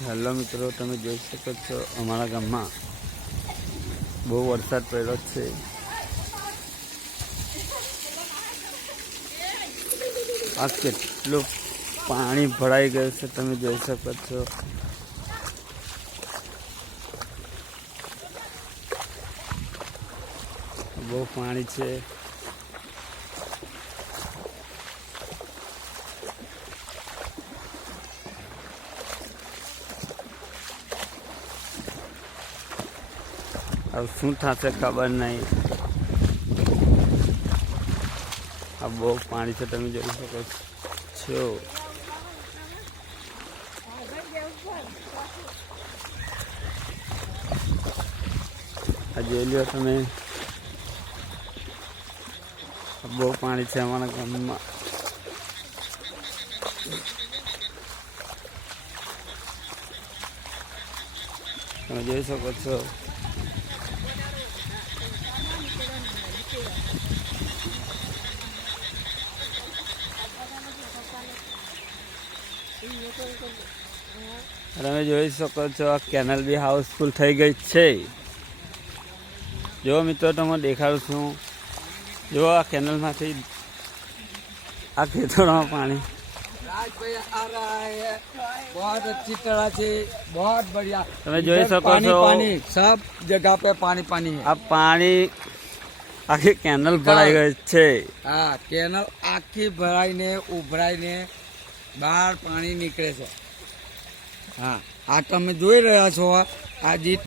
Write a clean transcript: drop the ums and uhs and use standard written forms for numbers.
Hello મિત્રો, તમે જોઈ શકો છો અમારા ગામમાં બહુ વરસાદ પડ્યો છે. આ કેટલું પાણી ભરાઈ ગયું છે તમે જોઈ શકો છો. બહુ પાણી છે. अब શું થશે ખબર નહીં. આ બહુ પાણી છે તમે જોઈ શકો છો. આ જોઈ લ્યો તમે, બહુ પાણી છે અમારા ગામમાં. તમે જોઈ શકો છો. તમે જોઈ શકો છો આ કેનલ બી હાઉસફુલ થઈ ગઈ છે. જો મિત્રો તમને દેખાડું છું, જો આ કેનલમાંથી આ ખેતરોમાં પાણી. बहुत अच्छी तरह से बहुत बढ़िया. તમે જોઈ શકો છો पानी सब जगह पे पानी पानी है. આ પાણી આખી કેનલ ભરાઈ ગઈ છે. હા, કેનલ આખી ભરાઈને ઉભરાઈને બહાર પાણી નીકળે છે. હા, આ તમે જોઈ રહ્યા છો આ